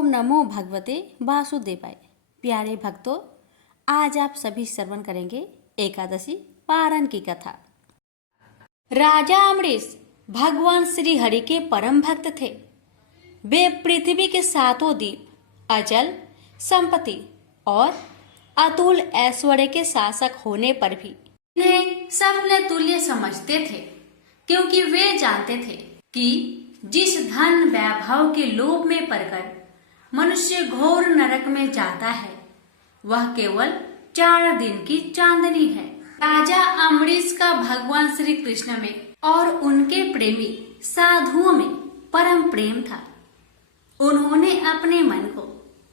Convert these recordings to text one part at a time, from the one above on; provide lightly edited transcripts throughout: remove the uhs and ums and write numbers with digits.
ओम नमो भगवते वासुदेवाय। प्यारे भक्तों, आज आप सभी श्रवण करेंगे एकादशी पारण की कथा। राजा अम्बरीश भगवान श्री हरि के परम भक्त थे। वे पृथ्वी के सातों द्वीप, अचल संपत्ति और अतुल ऐश्वर्य के शासक होने पर भी इन्हें सपने तुल्य समझते थे, क्योंकि वे जानते थे कि जिस धन वैभव के लोभ में पड़कर मनुष्य घोर नरक में जाता है, वह केवल 4 दिन की चांदनी है। राजा अम्बरीश का भगवान श्री कृष्ण में और उनके प्रेमी साधुओं में परम प्रेम था। उन्होंने अपने मन को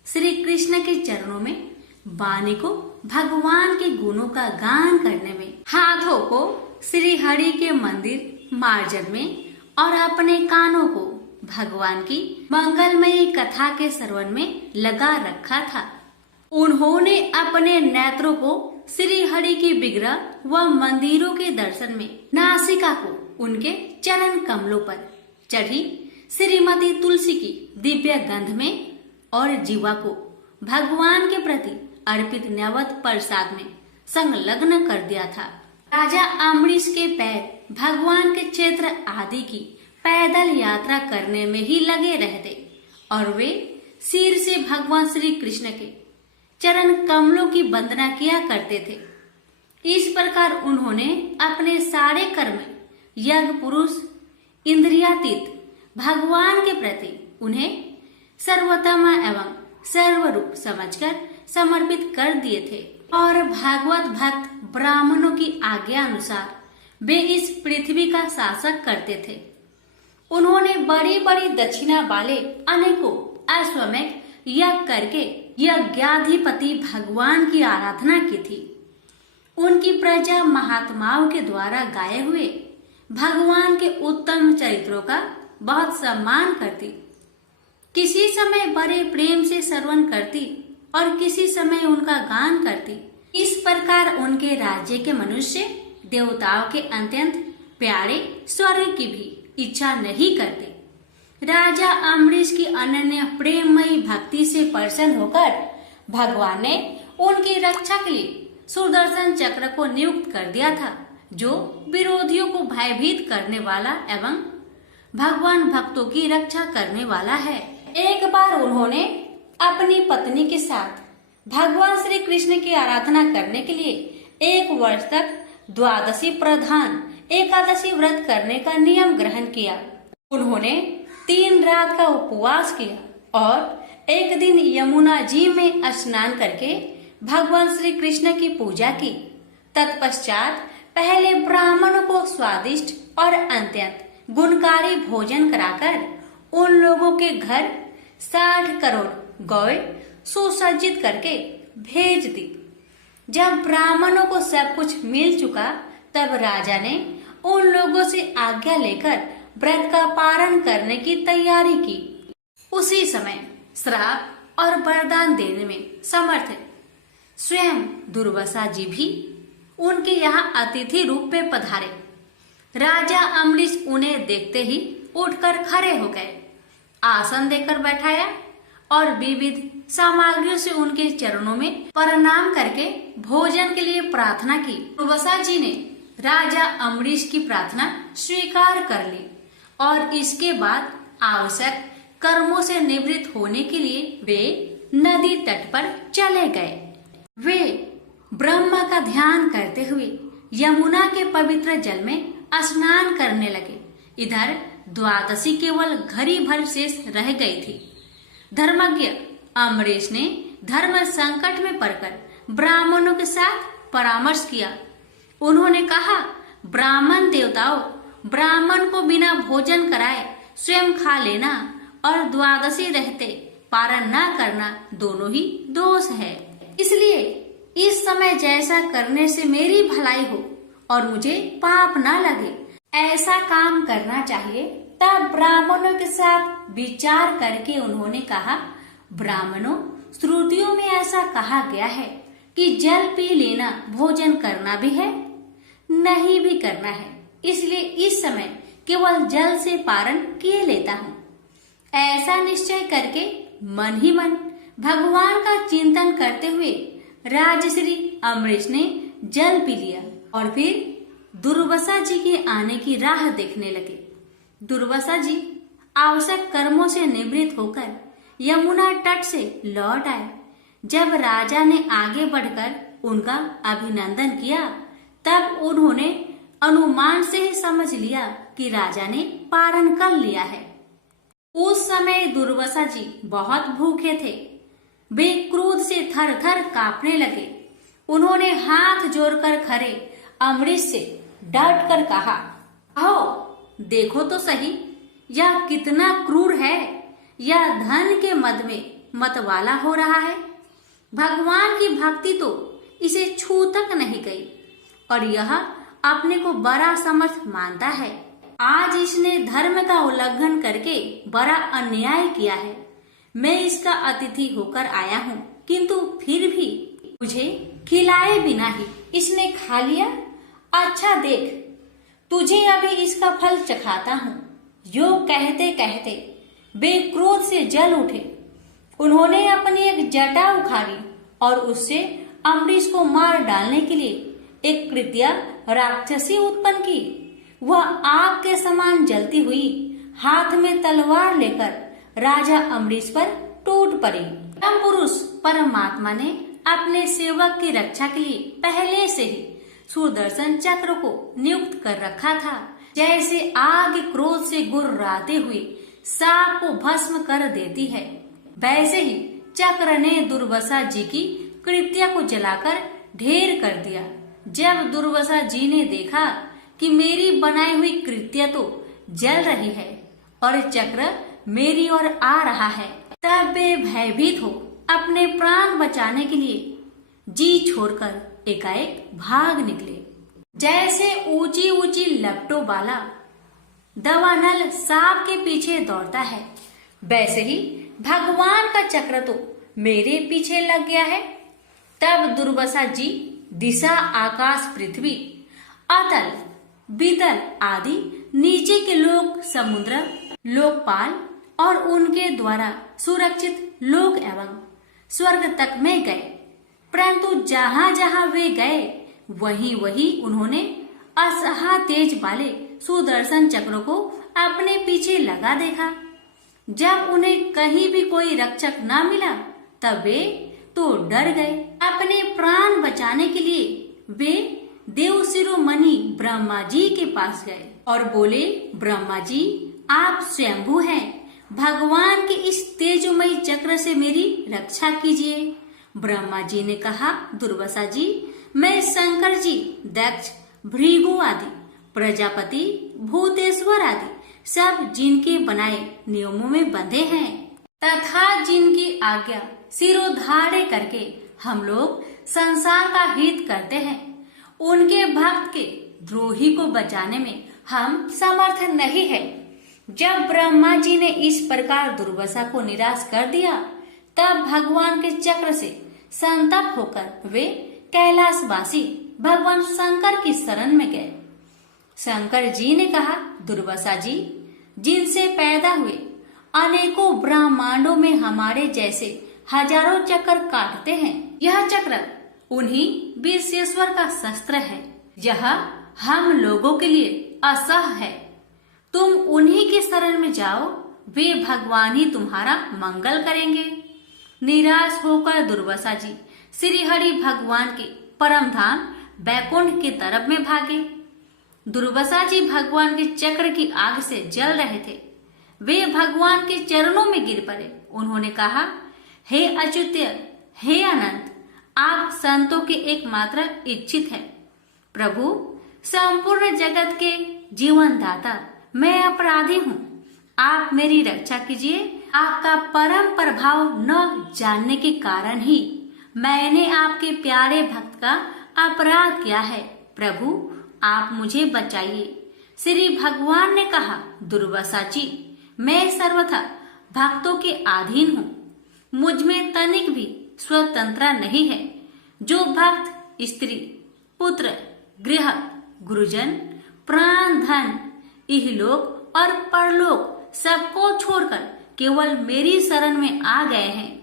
श्री कृष्ण के चरणों में, वाणी को भगवान के गुणों का गान करने में, हाथों को श्री हरि के मंदिर मार्जन में और अपने कानों को भगवान की मंगलमयी कथा के श्रवण में लगा रखा था। उन्होंने अपने नेत्रों को श्री हरि के विग्रह व मंदिरों के दर्शन में, नासिका को उनके चरण कमलों पर चढ़ी श्रीमती तुलसी की दिव्य गंध में और जीवा को भगवान के प्रति अर्पित नैवेद्य प्रसाद में संलग्न कर दिया था। राजा अम्बरीश के पैर भगवान के क्षेत्र आदि की पैदल यात्रा करने में ही लगे रहते और वे सिर से भगवान श्री कृष्ण के चरण कमलों की वंदना किया करते थे। इस प्रकार उन्होंने अपने सारे कर्म यज्ञ पुरुष इंद्रियातीत भगवान के प्रति उन्हें सर्वोत्तम एवं सर्वरूप समझकर समर्पित कर दिए थे और भागवत भक्त ब्राह्मणों की आज्ञा अनुसार वे इस पृथ्वी का शासक करते थे। उन्होंने बड़ी बड़ी दक्षिणा वाले अनेकों अश्वमेध यज्ञ करके यज्ञाधिपति भगवान की आराधना की थी। उनकी प्रजा महात्माओं के द्वारा गाए हुए भगवान के उत्तम चरित्रों का बहुत सम्मान करती, किसी समय बड़े प्रेम से श्रवण करती और किसी समय उनका गान करती। इस प्रकार उनके राज्य के मनुष्य देवताओं के अत्यंत प्यारे स्वर्ग की भी इच्छा नहीं करते। राजा अम्बरीश की अनन्य प्रेममयी भक्ति से प्रसन्न होकर भगवान ने उनकी रक्षा के लिए सुदर्शन चक्र को नियुक्त कर दिया था, जो विरोधियों को भयभीत करने वाला एवं भगवान भक्तों की रक्षा करने वाला है। एक बार उन्होंने अपनी पत्नी के साथ भगवान श्री कृष्ण की आराधना करने के लिए 1 वर्ष तक द्वादशी प्रधान एकादशी व्रत करने का नियम ग्रहण किया। उन्होंने 3 रात का उपवास किया और एक दिन यमुना जी में स्नान करके भगवान श्री कृष्ण की पूजा की। तत्पश्चात पहले ब्राह्मणों को स्वादिष्ट और अत्यंत गुणकारी भोजन कराकर उन लोगों के घर 60 करोड़ गौएं सुसज्जित करके भेज दी। जब ब्राह्मणों को सब कुछ मिल चुका, तब राजा ने उन लोगों से आज्ञा लेकर व्रत का पारण करने की तैयारी की। उसी समय श्राप और वरदान देने में समर्थ स्वयं दुर्वासा जी भी उनके यहाँ अतिथि रूप में पधारे। राजा अम्बरीश उन्हें देखते ही उठकर खड़े हो गए, आसन देकर बैठाया और विविध सामग्रियों से उनके चरणों में प्रणाम करके भोजन के लिए प्रार्थना की। दुर्वासा जी ने राजा अम्बरीश की प्रार्थना स्वीकार कर ली और इसके बाद आवश्यक कर्मों से निवृत्त होने के लिए वे नदी तट पर चले गए। वे ब्रह्मा का ध्यान करते हुए यमुना के पवित्र जल में स्नान करने लगे। इधर द्वादशी केवल घड़ी भर शेष रह गई थी। धर्मज्ञ अम्बरीश ने धर्म संकट में पड़कर ब्राह्मणों के साथ परामर्श किया। उन्होंने कहा, ब्राह्मण देवताओं, ब्राह्मण को बिना भोजन कराए स्वयं खा लेना और द्वादशी रहते पारण न करना दोनों ही दोष है। इसलिए इस समय जैसा करने से मेरी भलाई हो और मुझे पाप न लगे, ऐसा काम करना चाहिए। तब ब्राह्मणों के साथ विचार करके उन्होंने कहा, ब्राह्मणों, श्रुतियों में ऐसा कहा गया है कि जल पी लेना भोजन करना भी है, नहीं भी करना है। इसलिए इस समय केवल जल से पारण किए लेता हूँ। ऐसा निश्चय करके मन ही मन भगवान का चिंतन करते हुए राजश्री अमरीश ने जल पी लिया और फिर दुर्वासा जी के आने की राह देखने लगे। दुर्वासा जी आवश्यक कर्मों से निवृत्त होकर यमुना तट से लौट आए। जब राजा ने आगे बढ़कर उनका अभिनंदन किया तब उन्होंने अनुमान से ही समझ लिया कि राजा ने पारण कर लिया है। उस समय दुर्वासा जी बहुत भूखे थे। वे क्रोध से थर थर कांपने लगे। उन्होंने हाथ जोड़कर खड़े अमरीश से डट कर कहा, आओ देखो तो सही, यह कितना क्रूर है। यह धन के मद में मतवाला हो रहा है। भगवान की भक्ति तो इसे छू तक नहीं गई और यह अपने को बड़ा समर्थ मानता है। आज इसने धर्म का उल्लंघन करके बड़ा अन्याय किया है। मैं इसका अतिथि होकर आया हूँ, किंतु फिर भी मुझे खिलाए बिना ही इसने खा लिया। अच्छा देख, तुझे अभी इसका फल चखाता हूँ। यो कहते कहते वे क्रोध से जल उठे। उन्होंने अपनी एक जटा उखाड़ी और उससे अमरीश को मार डालने के लिए एक कृत्या राक्षसी उत्पन्न की। वह आग के समान जलती हुई हाथ में तलवार लेकर राजा अमरीश पर टूट पड़ी। परम पुरुष परमात्मा ने अपने सेवक की रक्षा के लिए पहले से ही सुदर्शन चक्र को नियुक्त कर रखा था। जैसे आग क्रोध से गुर्राते हुए सांप को भस्म कर देती है, वैसे ही चक्र ने दुर्वासा जी की कृत्या को जलाकर ढेर कर दिया। जब दुर्वासा जी ने देखा कि मेरी बनाई हुई कृत्या तो जल रही है और चक्र मेरी ओर आ रहा है, तब वे भयभीत हो अपने प्राण बचाने के लिए जी छोड़कर एकाएक भाग निकले। जैसे ऊंची ऊंची लपटों वाला दवानल सांप के पीछे दौड़ता है, वैसे ही भगवान का चक्र तो मेरे पीछे लग गया है। तब दुर्वासा जी दिशा, आकाश, पृथ्वी, अतल, बीतल आदि नीचे के लोक, समुद्र, लोकपाल और उनके द्वारा सुरक्षित लोक एवं स्वर्ग तक में गए। परंतु जहाँ जहाँ वे गए वहीं वहीं उन्होंने असहा तेज वाले सुदर्शन चक्र को अपने पीछे लगा देखा। जब उन्हें कहीं भी कोई रक्षक न मिला तब वे तो डर गए। अपने प्राण बचाने के लिए वे देव शिरोमणि ब्रह्मा जी के पास गए और बोले, ब्रह्मा जी आप स्वयंभू हैं, भगवान के इस तेजोमयी चक्र से मेरी रक्षा कीजिए। ब्रह्मा जी ने कहा, दुर्वासा जी मैं शंकर जी, दक्ष, भृगु आदि, प्रजापति, भूतेश्वर आदि सब जिनके बनाए नियमों में बंधे हैं तथा जिनकी आज्ञा सिरोधार्य करके हम लोग संसार का हित करते हैं, उनके भक्त के द्रोही को बचाने में हम समर्थ नहीं है। जब ब्रह्मा जी ने इस प्रकार दुर्वासा को निराश कर दिया तब भगवान के चक्र से संतप्त होकर वे कैलाशवासी भगवान शंकर की शरण में गए। शंकर जी ने कहा, दुर्वासा जी जिनसे पैदा हुए अनेकों ब्रह्मांडों में हमारे जैसे हजारों चक्र काटते हैं, यह चक्र उन्हीं विश्वेश्वर का शस्त्र है। यह हम लोगों के लिए असह है। तुम उन्हीं के शरण में जाओ, वे भगवान ही तुम्हारा मंगल करेंगे। निराश होकर दुर्वासा जी श्री हरि भगवान के परम धाम बैकुंठ की तरफ में भागे। दुर्वासा जी भगवान के चक्र की आग से जल रहे थे। वे भगवान के चरणों में गिर पड़े। उन्होंने कहा, हे अच्युत, हे अनंत, आप संतों के एकमात्र इच्छित हैं। प्रभु, संपूर्ण जगत के जीवन दाता, मैं अपराधी हूँ, आप मेरी रक्षा कीजिए। आपका परम प्रभाव न जानने के कारण ही मैंने आपके प्यारे भक्त का अपराध किया है। प्रभु, आप मुझे बचाइए। श्री भगवान ने कहा, दुर्वासा जी मैं सर्वथा भक्तों के अधीन हूँ, मुझ में तनिक भी स्वतंत्रता नहीं है। जो भक्त स्त्री, पुत्र, गृह, गुरुजन, प्राण, धन, इहलोक और परलोक सबको छोड़कर केवल मेरी शरण में आ गए हैं,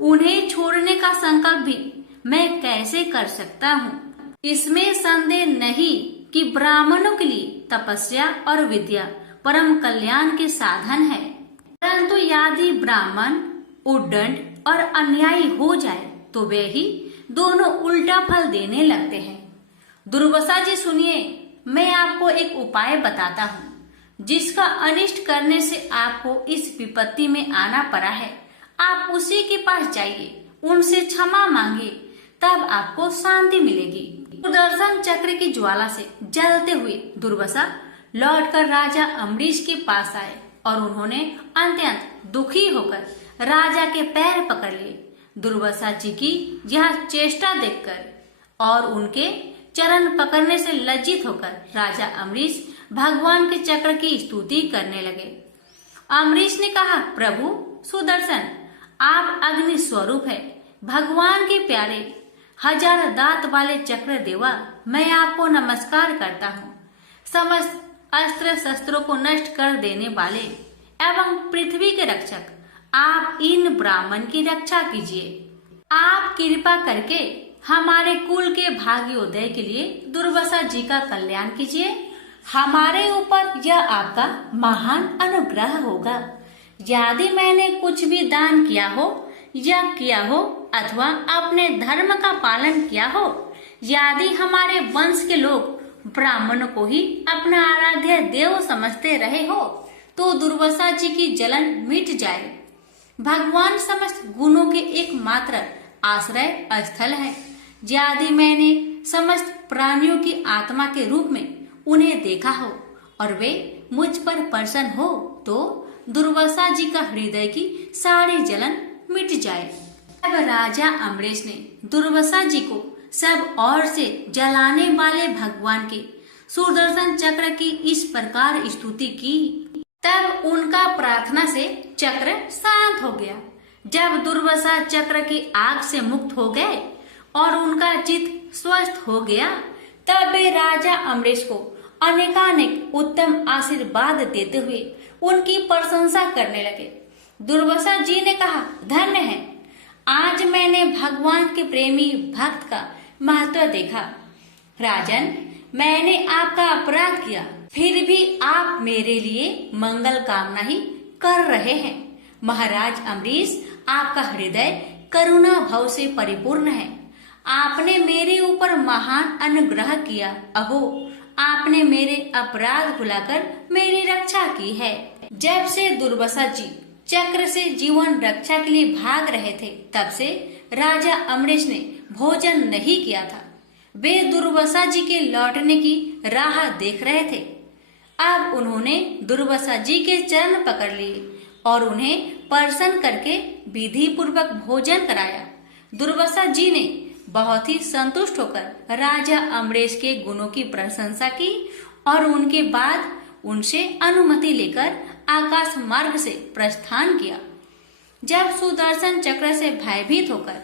उन्हें छोड़ने का संकल्प भी मैं कैसे कर सकता हूँ। इसमें संदेह नहीं कि ब्राह्मणों के लिए तपस्या और विद्या परम कल्याण के साधन है, परंतु यदि ब्राह्मण उद्दंड और अन्यायी हो जाए तो वे ही दोनों उल्टा फल देने लगते हैं। दुर्वासा जी सुनिए, मैं आपको एक उपाय बताता हूँ जिसका अनिष्ट करने से आपको इस विपत्ति में आना पड़ा है। आप उसी के पास जाइए, उनसे क्षमा मांगिए, तब आपको शांति मिलेगी। सुदर्शन चक्र की ज्वाला से जलते हुए दुर्वासा लौटकर राजा अम्बरीश के पास आए और उन्होंने अत्यंत दुखी होकर राजा के पैर पकड़ लिए। दुर्वासा जी की यह चेष्टा देखकर और उनके चरण पकड़ने से लज्जित होकर राजा अम्बरीश भगवान के चक्र की स्तुति करने लगे। अम्बरीश ने कहा, प्रभु सुदर्शन, आप अग्नि स्वरूप है, भगवान के प्यारे, हजार दांत वाले चक्र देवा, मैं आपको नमस्कार करता हूँ। समस्त अस्त्र शस्त्रों को नष्ट कर देने वाले एवं पृथ्वी के रक्षक, आप इन ब्राह्मण की रक्षा कीजिए। आप कृपा करके हमारे कुल के भाग्योदय के लिए दुर्वासा जी का कल्याण कीजिए। हमारे ऊपर यह आपका महान अनुग्रह होगा। यदि मैंने कुछ भी दान किया हो, यज्ञ किया हो अथवा अपने धर्म का पालन किया हो, यदि हमारे वंश के लोग ब्राह्मणों को ही अपना आराध्य देव समझते रहे हो, तो दुर्वासा जी की जलन मिट जाए। भगवान समस्त गुणों के एकमात्र आश्रय स्थल है। यदि मैंने समस्त प्राणियों की आत्मा के रूप में उन्हें देखा हो और वे मुझ पर प्रसन्न हो, तो दुर्वासा जी का हृदय की सारी जलन मिट जाए। अब राजा अम्बरीश ने दुर्वासा जी को सब ओर से जलाने वाले भगवान के सुदर्शन चक्र की इस प्रकार स्तुति की। तब उनका प्रार्थना से चक्र शांत हो गया। जब दुर्वासा चक्र की आग से मुक्त हो गए और उनका चित्त स्वस्थ हो गया, तब वे राजा अम्बरीश को अनेकानेक उत्तम आशीर्वाद देते हुए उनकी प्रशंसा करने लगे। दुर्वासा जी ने कहा, धन्य है, आज मैंने भगवान के प्रेमी भक्त का महत्व देखा। राजन, मैंने आपका अपराध किया, फिर भी आप मेरे लिए मंगल कामना ही कर रहे हैं। महाराज अम्बरीश, आपका हृदय करुणा भाव से परिपूर्ण है। आपने मेरे ऊपर महान अनुग्रह किया। अहो, आपने मेरे अपराध भुलाकर मेरी रक्षा की है। जब से दुर्वासा जी चक्र से जीवन रक्षा के लिए भाग रहे थे, तब से राजा अम्बरीश ने भोजन नहीं किया था। वे दुर्वासा जी के लौटने की राह देख रहे थे। अब उन्होंने दुर्वासा जी के चरण पकड़ लिए और उन्हें प्रसन्न करके विधि पूर्वक भोजन कराया। दुर्वासा जी ने बहुत ही संतुष्ट होकर राजा अम्बरीश के गुणों की प्रशंसा की और उनके बाद उनसे अनुमति लेकर आकाश मार्ग से प्रस्थान किया। जब सुदर्शन चक्र से भयभीत होकर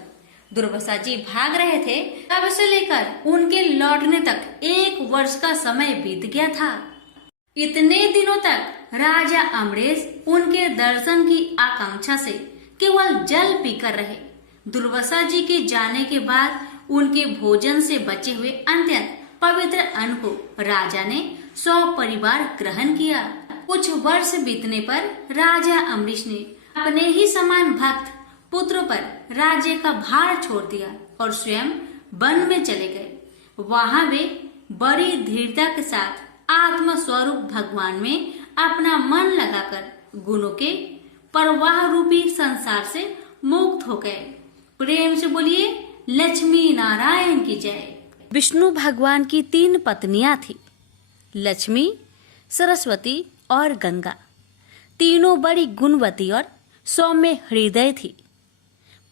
दुर्वासा जी भाग रहे थे, तब से लेकर उनके लौटने तक 1 वर्ष का समय बीत गया था। इतने दिनों तक राजा अम्बरीश उनके दर्शन की आकांक्षा से केवल जल पीकर रहे। दुर्वासा जी के जाने के बाद उनके भोजन से बचे हुए अत्यंत पवित्र अन्न को राजा ने सपरिवार ग्रहण किया। कुछ वर्ष बीतने पर राजा अम्बरीश ने अपने ही समान भक्त पुत्रों पर राज्य का भार छोड़ दिया और स्वयं वन में चले गए। वहां वे बड़ी दृढ़ता के साथ आत्म स्वरूप भगवान में अपना मन लगाकर गुणों के प्रवाह रूपी संसार से मुक्त हो गए। प्रेम से बोलिए लक्ष्मी नारायण की जय। विष्णु भगवान की 3 पत्नियां थी, लक्ष्मी, सरस्वती और गंगा। तीनों बड़ी गुणवती और सौम्य हृदय थी,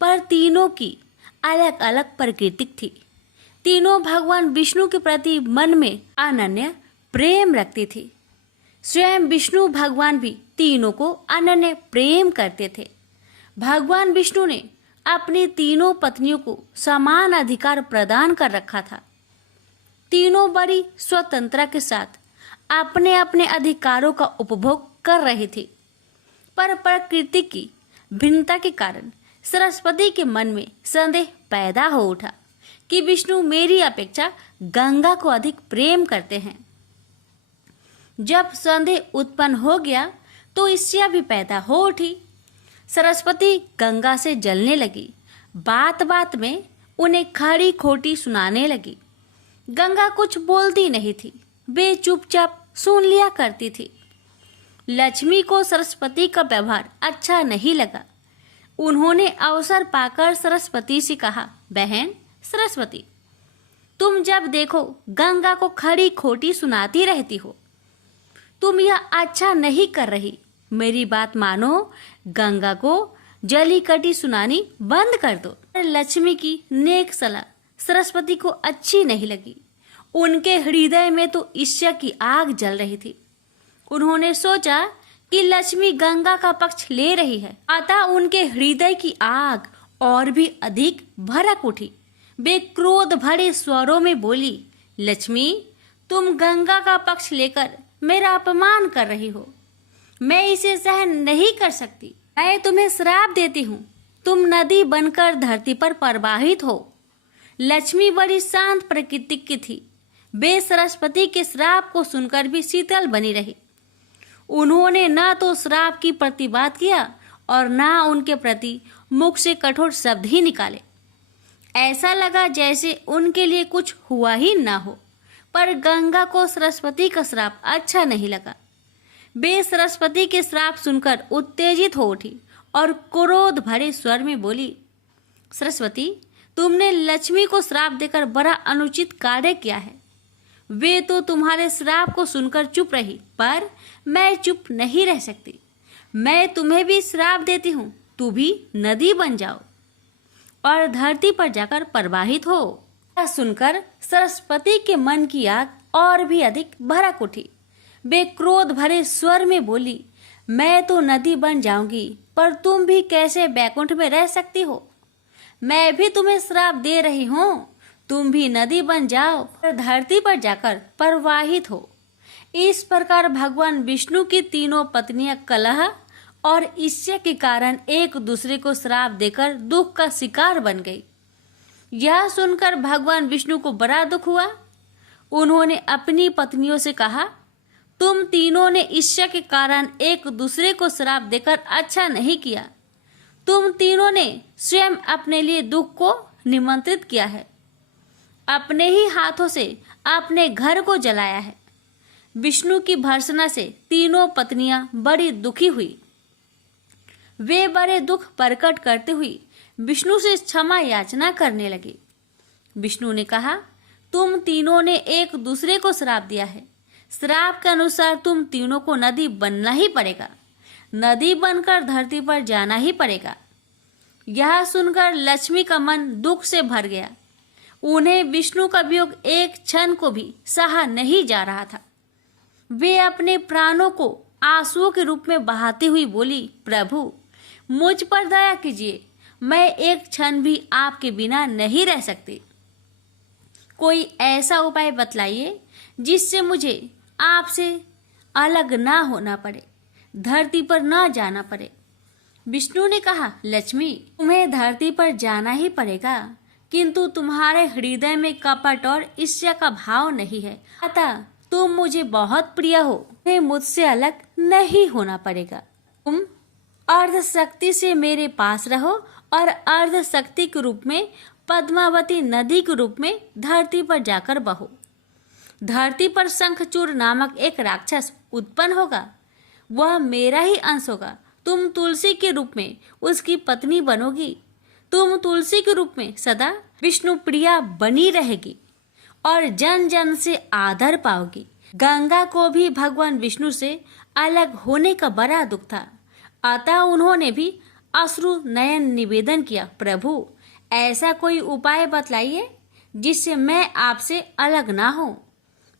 पर तीनों की अलग अलग प्रकृति थी। तीनों भगवान विष्णु के प्रति मन में अनन्य प्रेम रखती थी। स्वयं विष्णु भगवान भी तीनों को अनन्य प्रेम करते थे। भगवान विष्णु ने अपनी तीनों पत्नियों को समान अधिकार प्रदान कर रखा था। तीनों बड़ी स्वतंत्रता के साथ अपने अपने अधिकारों का उपभोग कर रही थी, पर प्रकृति की भिन्नता के कारण सरस्वती के मन में संदेह पैदा हो उठा कि विष्णु मेरी अपेक्षा गंगा को अधिक प्रेम करते हैं। जब संदेह उत्पन्न हो गया तो ईर्ष्या भी पैदा हो उठी। सरस्वती गंगा से जलने लगी। बात बात में उन्हें खरी खोटी सुनाने लगी। गंगा कुछ बोलती नहीं थी, वे चुपचाप सुन लिया करती थी। लक्ष्मी को सरस्वती का व्यवहार अच्छा नहीं लगा। उन्होंने अवसर पाकर सरस्वती से कहा, बहन सरस्वती, तुम जब देखो गंगा को खरी खोटी सुनाती रहती हो। तुम यह अच्छा नहीं कर रही। मेरी बात मानो, गंगा को जली कटी सुनानी बंद कर दो। लक्ष्मी की नेक सलाह सरस्वती को अच्छी नहीं लगी। उनके हृदय में तो ईर्ष्या की आग जल रही थी। उन्होंने सोचा कि लक्ष्मी गंगा का पक्ष ले रही है, अतः उनके हृदय की आग और भी अधिक भड़क उठी। वे क्रोध भरे स्वरों में बोली, लक्ष्मी, तुम गंगा का पक्ष लेकर मेरा अपमान कर रही हो। मैं इसे सहन नहीं कर सकती। मैं तुम्हें श्राप देती हूँ, तुम नदी बनकर धरती पर प्रवाहित हो। लक्ष्मी बड़ी शांत प्रकृति की थी। वे सरस्वती के श्राप को सुनकर भी शीतल बनी रही। उन्होंने न तो श्राप की प्रतिवाद किया और न उनके प्रति मुख से कठोर शब्द ही निकाले। ऐसा लगा जैसे उनके लिए कुछ हुआ ही ना हो। पर गंगा को सरस्वती का श्राप अच्छा नहीं लगा। वे सरस्वती के श्राप सुनकर उत्तेजित हो उठी और क्रोध भरे स्वर में बोली, सरस्वती, तुमने लक्ष्मी को श्राप देकर बड़ा अनुचित कार्य किया है। वे तो तुम्हारे श्राप को सुनकर चुप रही, पर मैं चुप नहीं रह सकती। मैं तुम्हें भी श्राप देती हूँ, तू भी नदी बन जाओ और धरती पर जाकर प्रवाहित हो। यह सुनकर सरस्वती के मन की आग और भी अधिक भड़क उठी। वे क्रोध भरे स्वर में बोली, मैं तो नदी बन जाऊंगी, पर तुम भी कैसे बैकुंठ में रह सकती हो। मैं भी तुम्हें श्राप दे रही हूँ, तुम भी नदी बन जाओ और धरती पर जाकर प्रवाहित हो। इस प्रकार भगवान विष्णु की तीनों पत्नियां कलह और ईर्ष्या के कारण एक दूसरे को श्राप देकर दुख का शिकार बन गई। यह सुनकर भगवान विष्णु को बड़ा दुख हुआ। उन्होंने अपनी पत्नियों से कहा, तुम तीनों ने ईर्ष्या के कारण एक दूसरे को श्राप देकर अच्छा नहीं किया। तुम तीनों ने स्वयं अपने लिए दुख को निमंत्रित किया है। अपने ही हाथों से अपने घर को जलाया है। विष्णु की भर्त्सना से तीनों पत्नियां बड़ी दुखी हुई। वे बड़े दुख प्रकट करते हुए विष्णु से क्षमा याचना करने लगे। विष्णु ने कहा, तुम तीनों ने एक दूसरे को श्राप दिया है। श्राप के अनुसार तुम तीनों को नदी बनना ही पड़ेगा। नदी बनकर धरती पर जाना ही पड़ेगा। यह सुनकर लक्ष्मी का मन दुख से भर गया। उन्हें विष्णु का वियोग एक क्षण को भी सहा नहीं जा रहा था। वे अपने प्राणों को आंसुओं के रूप में बहाती हुई बोली, प्रभु मुझ पर दया कीजिए, मैं एक क्षण भी आपके बिना नहीं रह सकती। कोई ऐसा उपाय बतलाइए जिससे मुझे आपसे अलग ना होना पड़े, धरती पर ना जाना पड़े। विष्णु ने कहा, लक्ष्मी, तुम्हें धरती पर जाना ही पड़ेगा, किंतु तुम्हारे हृदय में कपट और ईर्ष्या का भाव नहीं है, अतः तुम मुझे बहुत प्रिय हो, तुम्हें मुझसे अलग नहीं होना पड़ेगा। तुम अर्ध शक्ति से मेरे पास रहो और अर्ध शक्ति के रूप में पद्मावती नदी के रूप में धरती पर जाकर बहो। धरती पर शंखचूड़ नामक एक राक्षस उत्पन्न होगा, वह मेरा ही अंश होगा। तुम तुलसी के रूप में उसकी पत्नी बनोगी। तुम तुलसी के रूप में सदा विष्णु प्रिया बनी रहेगी और जन जन से आदर पाओगी। गंगा को भी भगवान विष्णु से अलग होने का बड़ा दुख था, अतः उन्होंने भी अश्रु नयन निवेदन किया, प्रभु ऐसा कोई उपाय बतलाइए जिससे मैं आपसे अलग ना हो।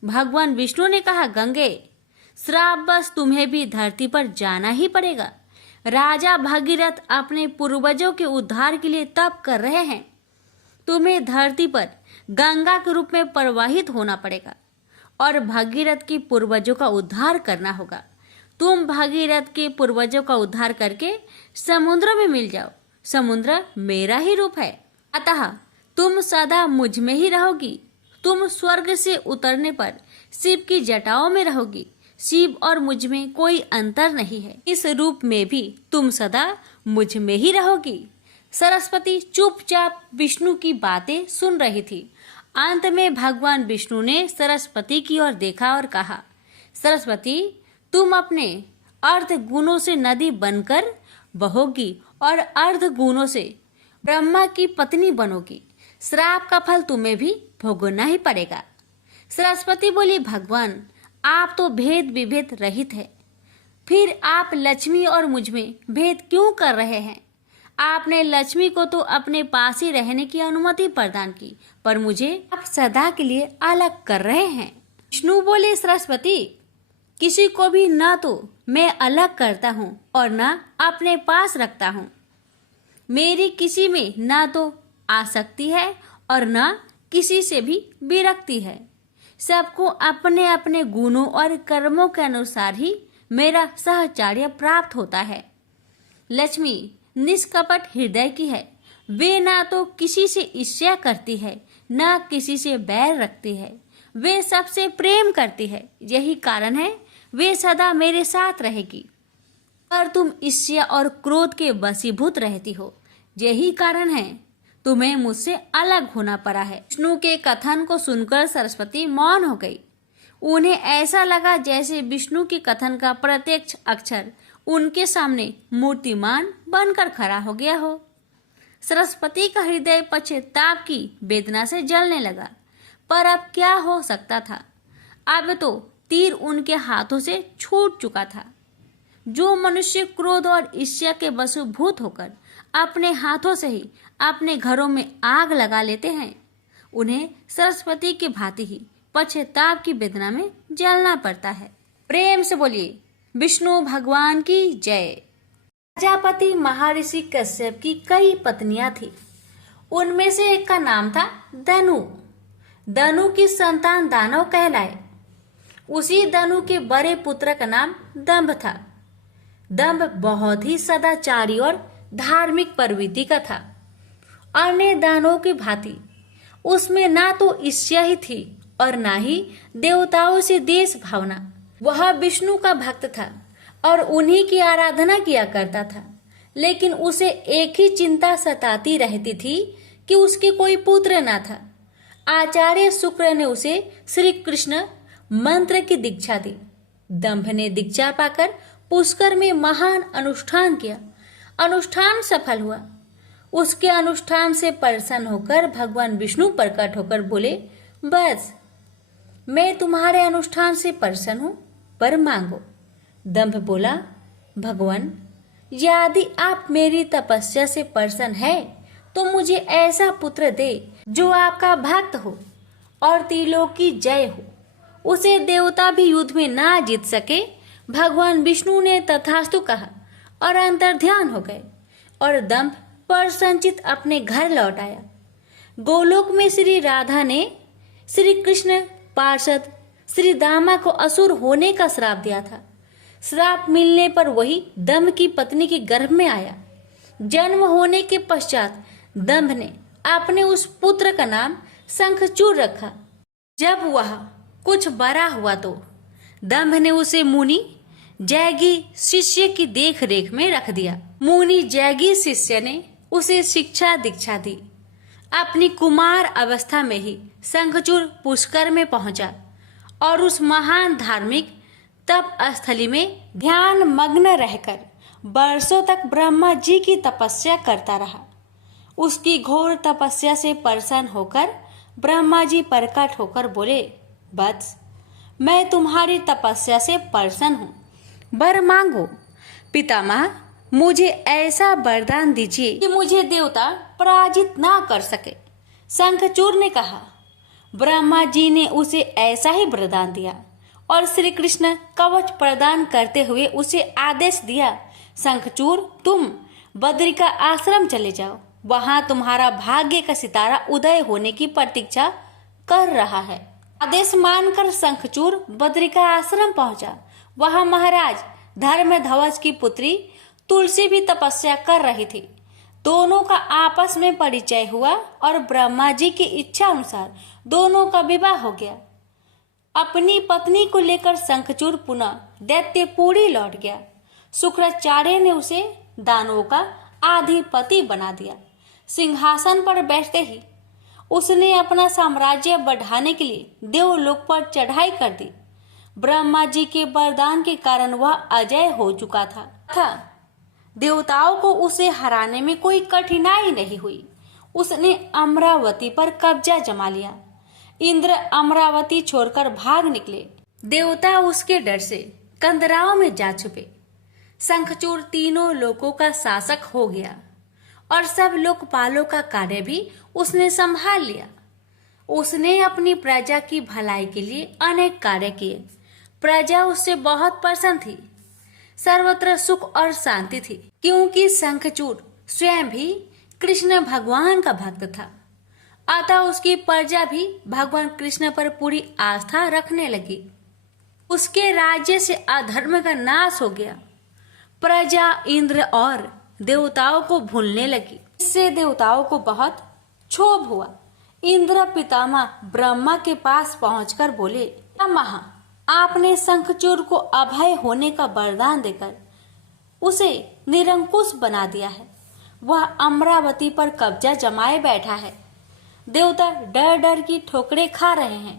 भगवान विष्णु ने कहा, गंगे, श्राप बस तुम्हें भी धरती पर जाना ही पड़ेगा। राजा भगीरथ अपने पूर्वजों के उद्धार के लिए तप कर रहे हैं। तुम्हें धरती पर गंगा के रूप में प्रवाहित होना पड़ेगा और भगीरथ की पूर्वजों का उद्धार करना होगा। तुम भागीरथ के पूर्वजों का उद्धार करके समुद्र में मिल जाओ। समुद्र मेरा ही रूप है, अतः तुम सदा मुझ में ही रहोगी। तुम स्वर्ग से उतरने पर शिव की जटाओं में रहोगी। शिव और मुझ में कोई अंतर नहीं है। इस रूप में भी तुम सदा मुझ में ही रहोगी। सरस्वती चुपचाप विष्णु की बातें सुन रही थी। अंत में भगवान विष्णु ने सरस्वती की ओर देखा और कहा, सरस्वती, तुम अपने अर्ध गुणों से नदी बनकर बहोगी और अर्ध गुणों से ब्रह्मा की पत्नी बनोगी। श्राप का फल तुम्हें भी भोगना ही पड़ेगा। सरस्वती बोली, भगवान, आप तो भेद विभेद रहित है, फिर आप लक्ष्मी और मुझ में भेद क्यों कर रहे हैं? आपने लक्ष्मी को तो अपने पास ही रहने की अनुमति प्रदान की, पर मुझे आप सदा के लिए अलग कर रहे हैं। विष्णु बोले, सरस्वती, किसी को भी न तो मैं अलग करता हूँ और न अपने पास रखता हूँ। मेरी किसी में न तो आसक्ति है और न किसी से भी विरक्ति है। सबको अपने अपने गुणों और कर्मों के अनुसार ही मेरा सहचर्य प्राप्त होता है। लक्ष्मी निष्कपट हृदय की है। वे ना तो किसी से ईर्ष्या करती है, न किसी से बैर रखती है। वे सबसे प्रेम करती है। यही कारण है वे सदा मेरे साथ रहेगी। पर तुम ईर्ष्या और क्रोध के वशीभूत रहती हो। यही कारण है तुम्हें मुझसे अलग होना पड़ा है। विष्णु के कथन को सुनकर सरस्वती मौन हो गई। उन्हें ऐसा लगा जैसे विष्णु के कथन का प्रत्येक अक्षर उनके सामने मूर्तिमान बनकर खड़ा हो गया हो। सरस्वती का हृदय पश्चाताप की वेदना से जलने लगा। पर अब क्या हो सकता था? अब तो तीर उनके हाथों से छूट चुका था। जो मनुष्य क्रोध और ईर्ष्या के वशीभूत होकर अपने हाथों से ही अपने घरों में आग लगा लेते हैं, उन्हें सरस्वती की भांति ही पश्चाताप की वेदना में जलना पड़ता है। प्रेम से बोलिए, विष्णु भगवान की जय। प्रजापति महर्षि कश्यप की कई पत्नियां थी। उनमें से एक का नाम था धनु। धनु की संतान दानव कहलाए। उसी धनु के बड़े पुत्र का नाम दंभ था। दंभ बहुत ही सदाचारी और धार्मिक प्रवृत्ति का था। अन्य दानवों की भांति उसमें ना तो ईर्ष्या ही थी और ना ही देवताओं से देश भावना। वह विष्णु का भक्त था और उन्हीं की आराधना किया करता था। लेकिन उसे एक ही चिंता सताती रहती थी कि उसके कोई पुत्र न था। आचार्य शुक्र ने उसे श्री कृष्ण मंत्र की दीक्षा दी। दंभ ने दीक्षा पाकर पुष्कर में महान अनुष्ठान किया। अनुष्ठान सफल हुआ। उसके अनुष्ठान से प्रसन्न होकर भगवान विष्णु प्रकट होकर बोले, बस मैं तुम्हारे अनुष्ठान से प्रसन्न हूँ, पर मांगो। दंभ बोला, भगवान, यदि आप मेरी तपस्या से प्रसन्न है तो मुझे ऐसा पुत्र दे जो आपका भक्त हो और त्रिलोक की जय हो। उसे देवता भी युद्ध में ना जीत सके। भगवान विष्णु ने तथास्तु कहा और अंतर्ध्यान हो गए और दंभ प्रसन्नचित अपने घर लौट आया। गोलोक में श्री राधा ने श्री कृष्ण पार्षद श्री दामा को असुर होने का श्राप दिया था। श्राप मिलने पर वही दंभ की पत्नी के गर्भ में आया। जन्म होने के पश्चात दंभ ने अपने उस पुत्र का नाम शंखचूड़ रखा। जब वह कुछ बड़ा हुआ तो दंभ ने उसे मुनि जैगी शिष्य की देख रेख में रख दिया। मुनि जैगी शिष्य ने उसे शिक्षा दीक्षा दी। अपनी कुमार अवस्था में ही शंखचूड़ पुष्कर में पहुंचा और उस महान धार्मिक तप स्थली में ध्यान मग्न रहकर वर्षों तक ब्रह्मा जी की तपस्या करता रहा। उसकी घोर तपस्या से प्रसन्न होकर ब्रह्मा जी प्रकट होकर बोले, वत्स, मैं तुम्हारी तपस्या से प्रसन्न हूँ, वर मांगो। पितामह, मुझे ऐसा वरदान दीजिए कि मुझे देवता पराजित ना कर सके। शंखचूड़ ने कहा। ब्रह्मा जी ने उसे ऐसा ही वरदान दिया और श्री कृष्ण कवच प्रदान करते हुए उसे आदेश दिया, शंखचूड़, तुम बद्रिका आश्रम चले जाओ। वहां तुम्हारा भाग्य का सितारा उदय होने की प्रतीक्षा कर रहा है। आदेश मानकर शंखचूड़ बद्रिका आश्रम पहुंचा। वहां महाराज धर्मध्वज की पुत्री तुलसी भी तपस्या कर रही थी। दोनों का आपस में परिचय हुआ और ब्रह्मा जी की इच्छा अनुसार दोनों का विवाह हो गया। अपनी पत्नी को लेकर शंखचूड़ पुनः दैत्यपुरी लौट गया। शुक्राचार्य ने उसे दानवों का अधिपति बना दिया। सिंहासन पर बैठते ही उसने अपना साम्राज्य बढ़ाने के लिए देवलोक पर चढ़ाई कर दी। ब्रह्मा जी के वरदान के कारण वह अजय हो चुका था। देवताओं को उसे हराने में कोई कठिनाई नहीं हुई। उसने अमरावती पर कब्जा जमा लिया। इंद्र अमरावती छोड़कर भाग निकले। देवता उसके डर से कंदराओं में जा छुपे। शंखचूड़ तीनों लोकों का शासक हो गया और सब लोकपालों का कार्य भी उसने संभाल लिया। उसने अपनी प्रजा की भलाई के लिए अनेक कार्य किए। प्रजा उससे बहुत प्रसन्न थी। सर्वत्र सुख और शांति थी, क्योंकि शंखचूड़ स्वयं भी कृष्ण भगवान का भक्त था। अतः उसकी प्रजा भी भगवान कृष्ण पर पूरी आस्था रखने लगी। उसके राज्य से अधर्म का नाश हो गया। प्रजा इंद्र और देवताओं को भूलने लगी। इससे देवताओं को बहुत क्षोभ हुआ। इंद्र पितामह ब्रह्मा के पास पहुंचकर बोले, पितामह, आपने शंखचूड़ को अभय होने का वरदान देकर उसे निरंकुश बना दिया है। वह अमरावती पर कब्जा जमाए बैठा है। देवता डर डर की ठोकरें खा रहे हैं।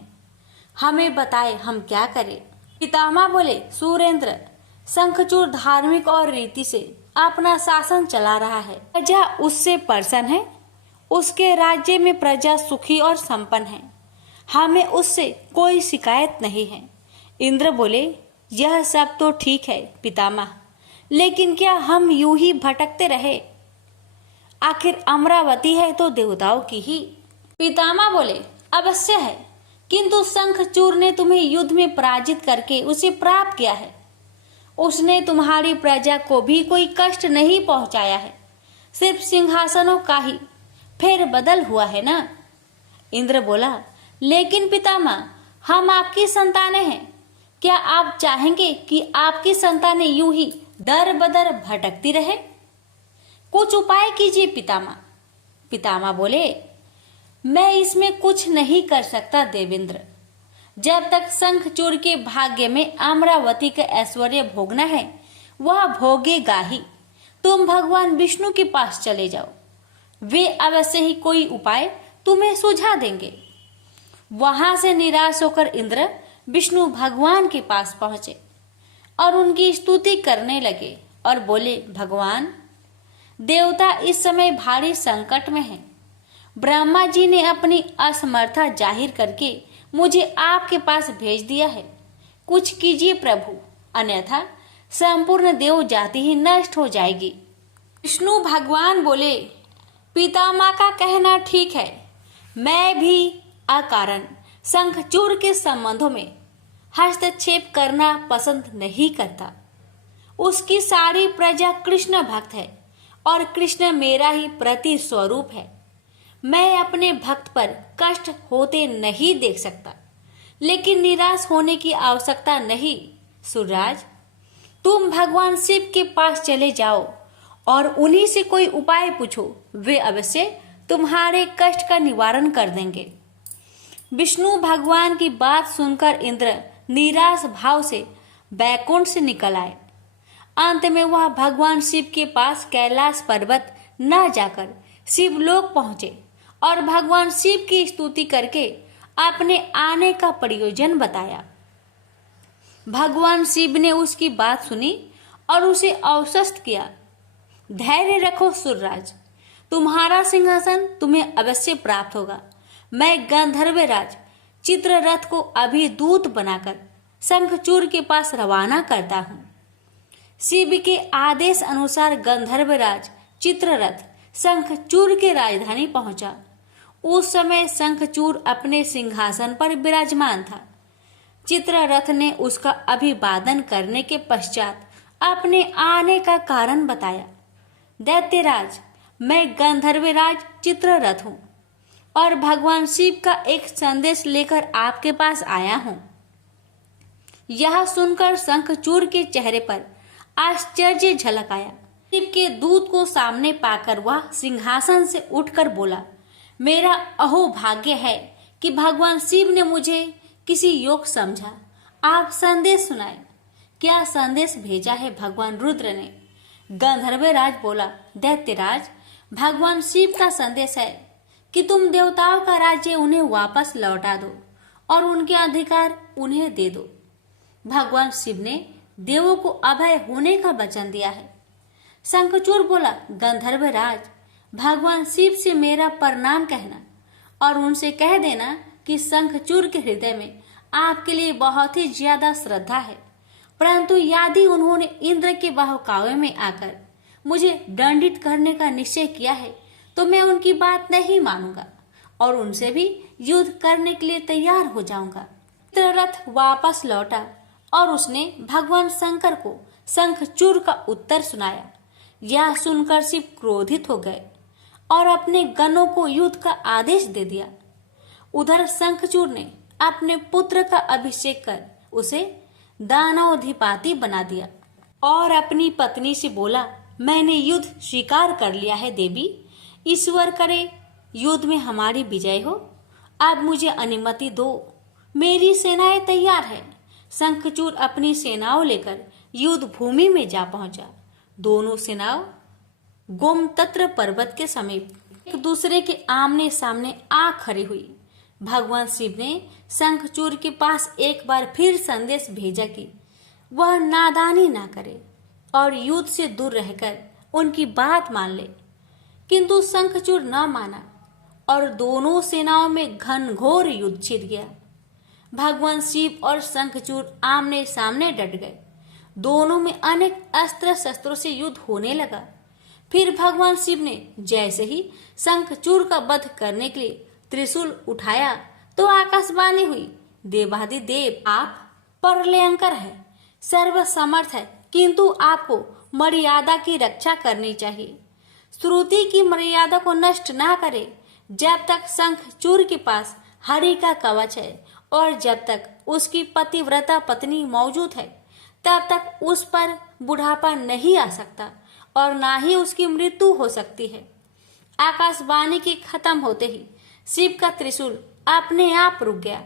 हमें बताए हम क्या करें। पितामह बोले, सुरेंद्र, शंखचूड़ धार्मिक और रीति से अपना शासन चला रहा है। प्रजा उससे प्रसन्न है। उसके राज्य में प्रजा सुखी और संपन्न है। हमें उससे कोई शिकायत नहीं है। इंद्र बोले, यह सब तो ठीक है पितामह, लेकिन क्या हम यूं ही भटकते रहे? आखिर अमरावती है तो देवताओं की ही। पितामह बोले, अवश्य है, किंतु शंखचूड़ ने तुम्हें युद्ध में पराजित करके उसे प्राप्त किया है। उसने तुम्हारी प्रजा को भी कोई कष्ट नहीं पहुंचाया है। सिर्फ सिंहासनों का ही फेर बदल हुआ है ना। इंद्र बोला, लेकिन पितामह, हम आपकी संतानें हैं। क्या आप चाहेंगे कि आपकी संतानें यूं ही दर बदर भटकती रहे? कुछ उपाय कीजिए पितामह। पितामह बोले, मैं इसमें कुछ नहीं कर सकता देवेंद्र। जब तक शंखचूड़ के भाग्य में अमरावती का ऐश्वर्य भोगना है, वह भोगेगा ही। तुम भगवान विष्णु के पास चले जाओ, वे अवश्य ही कोई उपाय तुम्हें सुझा देंगे। वहां से निराश होकर इंद्र विष्णु भगवान के पास पहुंचे और उनकी स्तुति करने लगे और बोले, भगवान, देवता इस समय भारी संकट में हैं। ब्रह्मा जी ने अपनी असमर्था जाहिर करके मुझे आपके पास भेज दिया है। कुछ कीजिए प्रभु, अन्यथा संपूर्ण देव जाति ही नष्ट हो जाएगी। विष्णु भगवान बोले, पितामह का कहना ठीक है। मैं भी अकारण शंखचूड़ के संबंधों में हस्तक्षेप करना पसंद नहीं करता। उसकी सारी प्रजा कृष्ण भक्त है और कृष्ण मेरा ही प्रति स्वरूप है। मैं अपने भक्त पर कष्ट होते नहीं देख सकता, लेकिन निराश होने की आवश्यकता नहीं। सुरराज, तुम भगवान शिव के पास चले जाओ और उन्हीं से कोई उपाय पूछो। वे अवश्य तुम्हारे कष्ट का निवारण कर देंगे। विष्णु भगवान की बात सुनकर इंद्र निराश भाव से बैकुंठ से निकल आए। अंत में वह भगवान शिव के पास कैलाश पर्वत न जाकर शिवलोक पहुंचे और भगवान शिव की स्तुति करके अपने आने का प्रयोजन बताया। भगवान शिव ने उसकी बात सुनी और उसे आश्वस्त किया। धैर्य रखो सुरराज, तुम्हारा सिंहासन तुम्हें अवश्य प्राप्त होगा। मैं गंधर्वराज चित्ररथ को अभी दूत बनाकर शंखचूड़ के पास रवाना करता हूँ। शिव के आदेश अनुसार गंधर्वराज चित्ररथ शंखचूड़ के राजधानी पहुंचा। उस समय शंखचूड़ अपने सिंहासन पर विराजमान था। चित्ररथ ने उसका अभिवादन करने के पश्चात अपने आने का कारण बताया। दैत्यराज, मैं गंधर्वराज चित्ररथ हूँ और भगवान शिव का एक संदेश लेकर आपके पास आया हूँ। यह सुनकर शंखचूड़ के चेहरे पर आश्चर्य झलक आया। शिव के दूत को सामने पाकर वह सिंहासन से उठकर बोला, मेरा अहोभाग्य है कि भगवान शिव ने मुझे किसी योग समझा। आप संदेश सुनाए। क्या संदेश भेजा है भगवान रुद्र ने? गंधर्वराज बोला, दैत्यराज, भगवान शिव का संदेश है कि तुम देवताओं का राज्य उन्हें वापस लौटा दो और उनके अधिकार उन्हें दे दो। भगवान शिव ने देवों को अभय होने का वचन दिया है। शंखचूड़ बोला, गंधर्वराज, भगवान शिव से मेरा प्रणाम कहना और उनसे कह देना कि शंखचूड़ के हृदय में आपके लिए बहुत ही ज्यादा श्रद्धा है, परंतु यदि उन्होंने इंद्र के बहकावे में आकर मुझे दंडित करने का निश्चय किया है तो मैं उनकी बात नहीं मानूंगा और उनसे भी युद्ध करने के लिए तैयार हो जाऊंगा। चित्ररथ वापस लौटा और उसने भगवान शंकर को शंखचूड़ का उत्तर सुनाया। यह सुनकर शिव क्रोधित हो गए और अपने गणों को युद्ध का आदेश दे दिया। उधर शंखचूड़ ने अपने पुत्र का अभिषेक कर उसे दानवाधिपति बना दिया और अपनी पत्नी से बोला, मैंने युद्ध स्वीकार कर लिया है देवी, ईश्वर करे युद्ध में हमारी विजय हो। अब मुझे अनुमति दो, मेरी सेनाएं तैयार है। शंखचूड़ अपनी सेनाओं लेकर युद्ध भूमि में जा पहुंचा। दोनों सेनाओं गोमतत्र पर्वत के समीप एक दूसरे के आमने सामने आ खड़ी हुई। भगवान शिव ने शंखचूड़ के पास एक बार फिर संदेश भेजा कि वह नादानी ना करे और युद्ध से दूर रहकर उनकी बात मान ले, किंतु शंखचूड़ न माना और दोनों सेनाओं में घनघोर युद्ध छिड़ गया। भगवान शिव और शंखचूड़ आमने सामने डट गए। दोनों में अनेक अस्त्र शस्त्रों से युद्ध होने लगा। फिर भगवान शिव ने जैसे ही शंखचूड़ का वध करने के लिए त्रिशूल उठाया तो आकाशवाणी हुई, देवाधिदेव आप प्रलयंकर है, सर्वसमर्थ है, किंतु आपको मर्यादा की रक्षा करनी चाहिए। श्रुति की मर्यादा को नष्ट ना करे। जब तक शंखचूड़ के पास हरि का कवच है और जब तक उसकी पतिव्रता पत्नी मौजूद है तब तक उस पर बुढ़ापा नहीं आ सकता और ना ही उसकी मृत्यु हो सकती है। आकाशवाणी के खत्म होते ही शिव का त्रिशूल अपने आप रुक गया।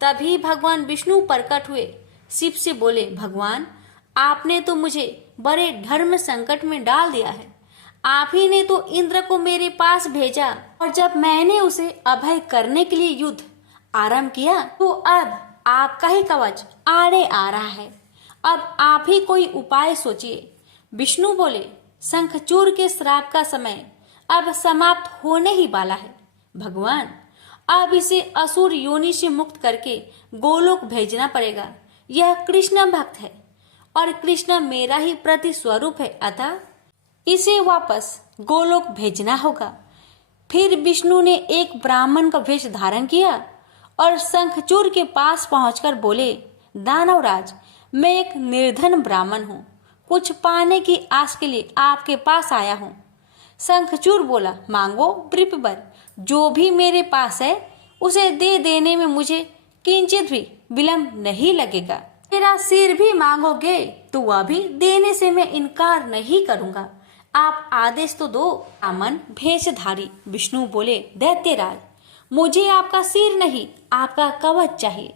तभी भगवान विष्णु प्रकट हुए। शिव से बोले, भगवान आपने तो मुझे बड़े धर्म संकट में डाल दिया है। आप ही ने तो इंद्र को मेरे पास भेजा और जब मैंने उसे अभय करने के लिए युद्ध आरंभ किया तो अब आपका ही कवच आड़े आ रहा है। अब आप ही कोई उपाय सोचिए। विष्णु बोले, शंखचूड़ के श्राप का समय अब समाप्त होने ही वाला है। भगवान अब इसे असुर योनि से मुक्त करके गोलोक भेजना पड़ेगा। यह कृष्ण भक्त है और कृष्ण मेरा ही प्रति स्वरूप है, अतः इसे वापस गोलोक भेजना होगा। फिर विष्णु ने एक ब्राह्मण का वेश धारण किया और शंखचूड़ के पास पहुंचकर बोले, दानवराज, मैं एक निर्धन ब्राह्मण हूँ, कुछ पाने की आस के लिए आपके पास आया हूँ। शंखचूड़ बोला, मांगो वृषभवर, जो भी मेरे पास है उसे दे देने में मुझे किंचित भी विलंब नहीं लगेगा। मेरा सिर भी मांगोगे तो वह भी देने से मैं इनकार नहीं करूंगा। आप आदेश तो दो। ब्राह्मण भेषधारी विष्णु बोले, दैत्यराज, मुझे आपका सिर नहीं आपका कवच चाहिए।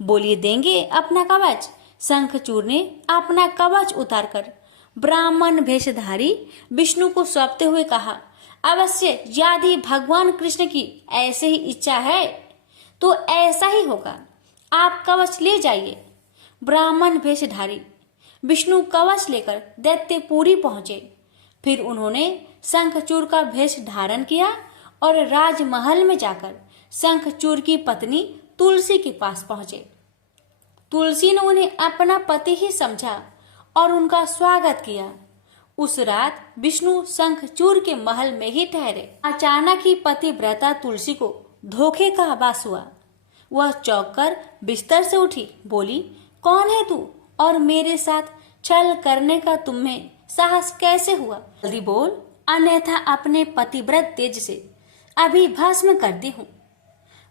बोलिए, देंगे अपना कवच। शंखचूड़ ने अपना कवच उतारकर ब्राह्मण भेषधारी विष्णु को सौंपते हुए कहा, अवश्य यदि भगवान कृष्ण की ऐसे ही इच्छा है तो ऐसा ही होगा। आप कवच ले जाइए। ब्राह्मण भेषधारी विष्णु कवच लेकर दैत्यपुरी पहुंचे। फिर उन्होंने शंखचूड़ का भेष धारण किया और राजमहल में जाकर शंखचूड़ की पत्नी तुलसी के पास पहुंचे। तुलसी ने उन्हें अपना पति ही समझा और उनका स्वागत किया। उस रात विष्णु शंखचूड़ के महल में ही ठहरे। अचानक ही पतिव्रता तुलसी को धोखे का आभास हुआ। वह चौंक कर बिस्तर से उठी, बोली, कौन है तू और मेरे साथ छल करने का तुम्हें साहस कैसे हुआ? जल्दी बोल, अन्यथा अपने पतिव्रत तेज से अभी भस्म करती हूँ।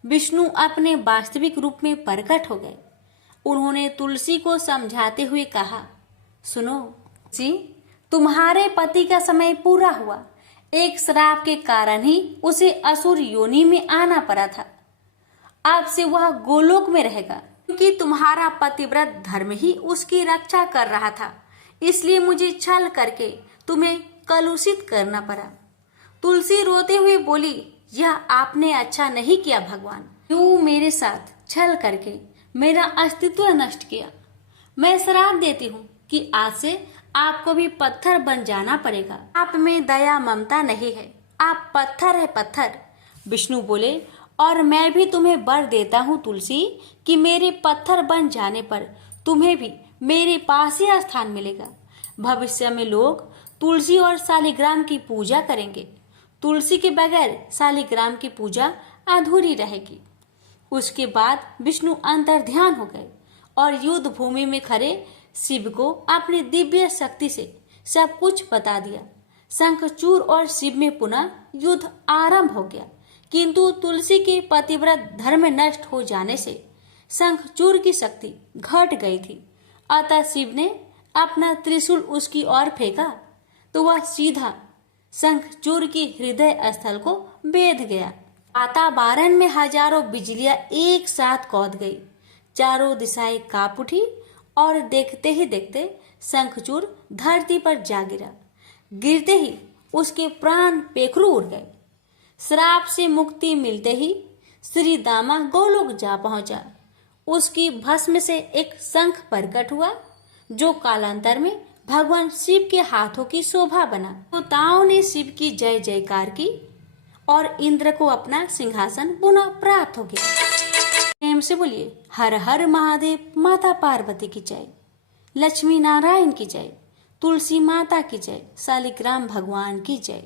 विष्णु अपने वास्तविक रूप में प्रकट हो गए। उन्होंने तुलसी को समझाते हुए कहा, सुनो, जी, तुम्हारे पति का समय पूरा हुआ। एक श्राप के कारण ही उसे असुर योनि में आना पड़ा था। अब से वह गोलोक में रहेगा, क्योंकि तुम्हारा पतिव्रत धर्म ही उसकी रक्षा कर रहा था। इसलिए मुझे छल करके तुम्हें कलुषित करना पड़ा। तुलसी रोते हुए बोली, यह आपने अच्छा नहीं किया भगवान। क्यों मेरे साथ छल करके मेरा अस्तित्व नष्ट किया। मैं श्राप देती हूँ कि आज से आपको भी पत्थर बन जाना पड़ेगा। आप में दया ममता नहीं है, आप पत्थर है पत्थर। विष्णु बोले, और मैं भी तुम्हें वर देता हूँ तुलसी कि मेरे पत्थर बन जाने पर तुम्हें भी मेरे पास ही स्थान मिलेगा। भविष्य में लोग तुलसी और शालिग्राम की पूजा करेंगे। तुलसी के बगैर शालिग्राम की पूजा अधूरी रहेगी। उसके बाद विष्णु अंतर्ध्यान हो गए और युद्ध भूमि में खड़े शिव को अपनी दिव्य शक्ति से सब कुछ बता दिया। शंखचूड़ और शिव में पुनः युद्ध आरंभ हो गया, किंतु तुलसी के पतिव्रत धर्म नष्ट हो जाने से शंखचूड़ की शक्ति घट गई थी। अतः शिव ने अपना त्रिशूल उसकी ओर फेंका तो वह सीधा शंखचूड़ की हृदय स्थल को भेद गया। वातावरण में हजारों बिजलियां एक साथ कौंध गई, चारों दिशाएं कांप उठी और देखते ही देखते शंखचूड़ धरती पर जा गिरा। गिरते ही उसके प्राण पेखरू उड़ गए। श्राप से मुक्ति मिलते ही श्री दामा गोलोक जा पहुंचा। उसकी भस्म से एक शंख प्रकट हुआ, जो कालांतर में भगवान शिव के हाथों की शोभा बना। देवताओं ने शिव की जय जयकार की और इंद्र को अपना सिंहासन पुनः प्राप्त हो गया। प्रेम से बोलिए, हर हर महादेव। माता पार्वती की जय, लक्ष्मी नारायण की जय, तुलसी माता की जय, शालिग्राम भगवान की जय।